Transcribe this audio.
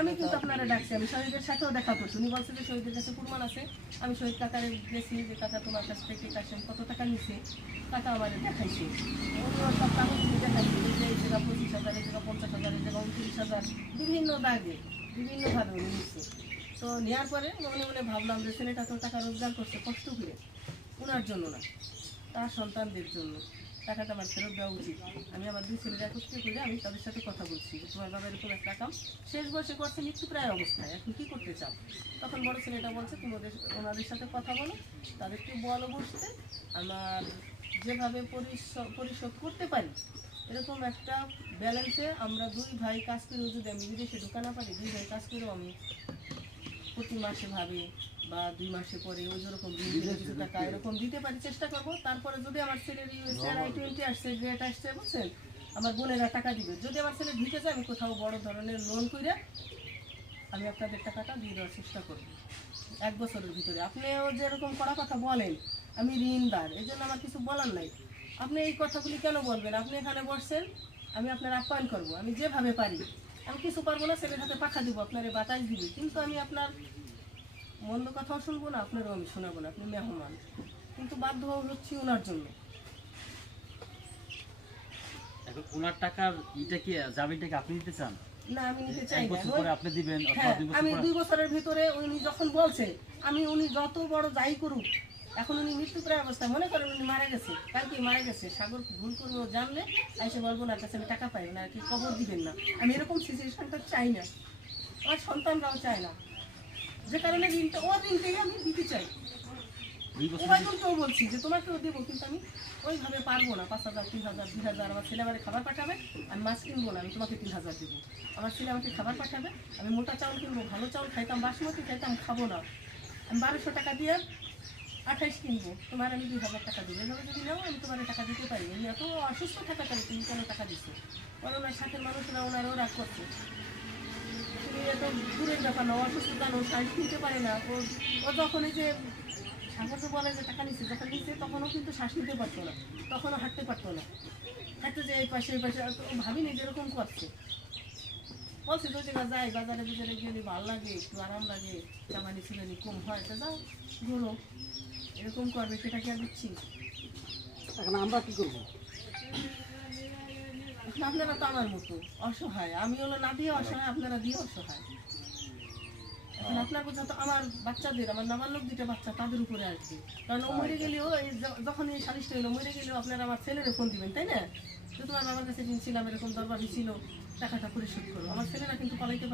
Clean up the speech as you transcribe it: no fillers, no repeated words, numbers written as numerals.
আমি কিন্তু আপনারা ডাকছি, আমি শহীদের সাথেও দেখা করছি। উনি বলছে যে শহীদের কাছে প্রমাণ আছে। আমি শহীদ কাকারে গেছি যে কাকা তোমার কাছ থেকে কাশেম কত টাকা নিছে, টাকা আমার দেখাইছে। উনিও সব কাগজ দিয়ে দেখাইছে যে এই জায়গা 25,000, এই জায়গা 50,000, এই জায়গা 29,000, বিভিন্ন দাগে বিভিন্নভাবে উনি নিচ্ছে। তো নেওয়ার পরে মনে মনে ভাবলাম যে ছেলেটা তো টাকা রোজগার করছে কষ্ট করে, ওনার জন্য না, তার সন্তানদের জন্য টাকাটা আমার ফেরত দেওয়া উচিত। আমি আমার দুই ছেলেরা একত্রে করে আমি তাদের সাথে কথা বলছি যে তোমার বাবা এরকম একটা কাম শেষ বয়সে করছে মৃত্যুপ্রায় অবস্থায়, এখন কী করতে চাও? তখন বড় ছেলেটা বলছে তুমি ওনাদের সাথে কথা বলো, তাদেরকে বলো বসতে, আমার যেভাবে পরিশোধ করতে পারি এরকম একটা ব্যালেন্সে আমরা দুই ভাই কাজ করেও যদি আমি বিদেশে ঢোকা না পারি, দুই ভাই কাজ করেও আমি প্রতি মাসে ভাবে বা 2 মাসে পরে ওই যেরকম কিছু টাকা এরকম দিতে পারি, চেষ্টা করবো। তারপরে যদি আমার ছেলের I-20 আসছে, গ্রেড আসছে, বুঝছেন, আমার বোনেরা টাকা দিবে। যদি আমার ছেলে ঢুকে যায় আমি কোথাও বড় ধরনের লোন করে আমি আপনাদের টাকাটা দিয়ে দেওয়ার চেষ্টা করবো 1 বছরের ভিতরে। আপনিও যেরকম করা কথা বলেন আমি ঋণদার, এই জন্য আমার কিছু বলার নাই। আপনি এই কথাগুলি কেন বলবেন? আপনি এখানে বসছেন, আমি আপনার আপ্যায়ন করবো আমি যেভাবে পারি। আমি কিছু পারবো না, ছেলের হাতে পাখা দিব, আপনার বাতাস দিবে, কিন্তু আমি আপনার মন্দ কথাও শুনবো না, আপনারও আমি শোনাবো না, আপনি মেহমান। কিন্তু বাধ্য হচ্ছি ওনার জন্য। এখন ওনার টাকার জামিনটা কি আপনি দিতে চান? না, আমি নিতে চাই না। আপনি দিবেন, হ্যাঁ, আমি 2 বছরের ভিতরে উনি যখন বলছে, উনি যত বড় যাই করুক, এখন উনি মৃত্যুপ্রায় অবস্থায়, মনে করেন উনি মারা গেছে, কালকে মারা গেছে, সাগর ভুল করবো জানলে এসে বলবো না কাছে আমি টাকা পাই না, আর কি কবর দিবেন না। আমি এরকম সিচুয়েশনটা চাই না, আমার সন্তানরাও চায় না, যে কারণে ঋণটাই আমি দিতে চাই। উভয়কেও বলছি যে তোমাকেও দেবো, কিন্তু আমি ওইভাবে পারবো না। 5,000, 3,000, 2,000 আমার ছেলে আমাকে খাবার পাঠাবে, আমি মাছ কিনবো না, আমি তোমাকে 3,000 দেবো। আমার ছেলে আমাকে খাবার পাঠাবে, আমি মোটা চাউল কিনবো, ভালো চাউল খাইতাম, বাসমতি খাইতাম, খাবো না। আমি 1200 টাকা দিয়ে 28 কিনবো, তোমার আমি 2,000 টাকা দেবো। এভাবে যদি নাও আমি তোমার টাকা দিতে পারি। আমি এত অসুস্থ থাকাকালে তুমি কেন টাকা দিচ্ছো? কারণ ওনার সাথের মানুষরা ওনারও রাগ করছে, তুমি এত দূরের ব্যাপার না, অসুস্থ জানো, শ্বাস নিতে পারে না। ও যখন এই যে সাগর বলে যে টাকা নিচ্ছে, যখন নিচ্ছে তখনও কিন্তু শ্বাস নিতে পারতো না, তখনও হাঁটতে পারতো না, হাঁটতে যে এই পাশে ওই পাশে। ভাবিনি যেরকম করছে, বলছে যে জায়গা যাই, বাজারে বাজারে গেলে ভালো লাগে, একটু আরাম লাগে, চামানি চুলানি কম হয়, তা যাও ঘুরো, এরকম করবে, সেটা কি আর দিচ্ছি? এখন আমরা কি করবো? আপনারা তো আমার মতো অসহায়, আমি হলো না দিয়ে অসহায়, আপনারা দিয়ে অসহায়। এখন আপনার কথা তো আমার বাচ্চাদের, আমার নাবালক 2টা বাচ্চা, তাদের উপরে আসবে। কারণ ও মরে গেলেও, যখন এই সালিশটা এলো, মরে গেলেও আপনারা আমার ছেলেরে ফোন দিবেন, তাই না? যে তোমার বাবার কাছে ঋণ ছিলাম, এরকম দরবারি ছিল, টাকাটা পরিশোধ করো। আমার ছেলেরা কিন্তু পালাইতে পারে।